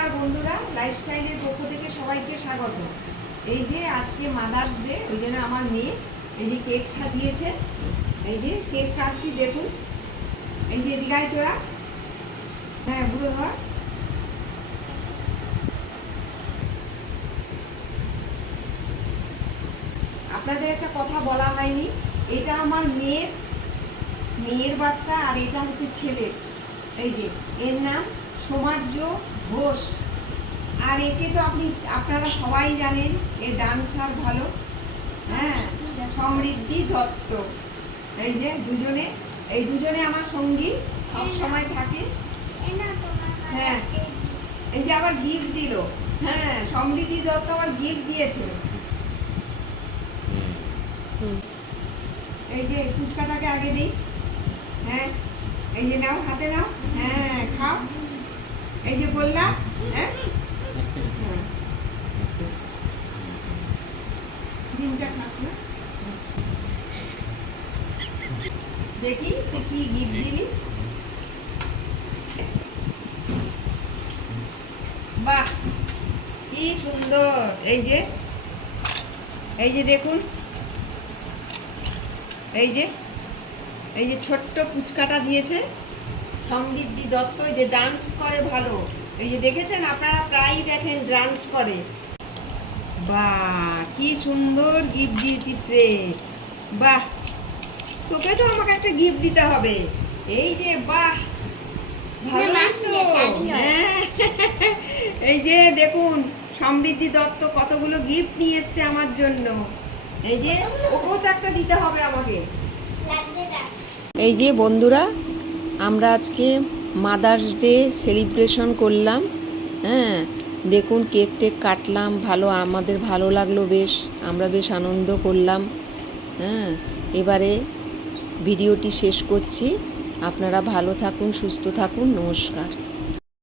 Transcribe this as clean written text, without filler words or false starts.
নমস্কার বন্ধুরা, লাইফস্টাইলের পক্ষ থেকে সবাইকে স্বাগত। এই যে আজকে মাদার্স ডে, ওই জন্য আমার মেয়ে এই যে কেক সাজিয়েছে। এই যে কেক কাটছি, দেখুন। এই যে দিঘায় তোরা, হ্যাঁ বুড়ো ধর। আপনাদের একটা কথা বলা হয়নি, এটা আমার মেয়ের বাচ্চা, আর এটা হচ্ছে ছেলের। এই যে এর নাম সৌমার্য ঘোষ। আর একে তো আপনারা সবাই জানেন, এ ডান্সার ভালো, হ্যাঁ, সমৃদ্ধি দত্ত। এই যে দুজনে আমার সঙ্গী সব সময় থাকে। হ্যাঁ, এই যে আবার গিফট দিল। হ্যাঁ, সমৃদ্ধি দত্ত আবার গিফট দিয়েছে। এই যে ফুচকাটাকে আগে দিই। হ্যাঁ, এই যে নাও, হাতে নাও। হ্যাঁ, খাও। এই যে বললাম, হ্যাঁ, ডিমটা খাস না। দেখি তুই কি গিফট দিলি। বাহ, কি সুন্দর। এই যে দেখুন, এই যে ছোট্ট পুচকাটা দিয়েছে সমৃদ্ধি দত্ত। এই যে ডান্স করে ভালো। এই যে দেখেছেন, আপনারা প্রায়ই দেখেন ডান্স করে। বাহ, কি সুন্দর গিফট দিয়েছিস রে। বাহ, তোকে তো আমাকে একটা গিফট দিতে হবে। এই যে বাহ, ভালোই তো। হ্যাঁ, এই যে দেখুন, সমৃদ্ধি দত্ত কতগুলো গিফট নিয়ে এসছে আমার জন্য। এই যে ওকেও তো একটা দিতে হবে আমাকে। এই যে বন্ধুরা, আমরা আজকে মাদার্স ডে সেলিব্রেশন করলাম। হ্যাঁ, দেখুন কেক টেক কাটলাম, আমাদের ভালো লাগলো বেশ, আমরা বেশ আনন্দ করলাম। হ্যাঁ, এবারে ভিডিওটি শেষ করছি। আপনারা ভালো থাকুন, সুস্থ থাকুন, নমস্কার।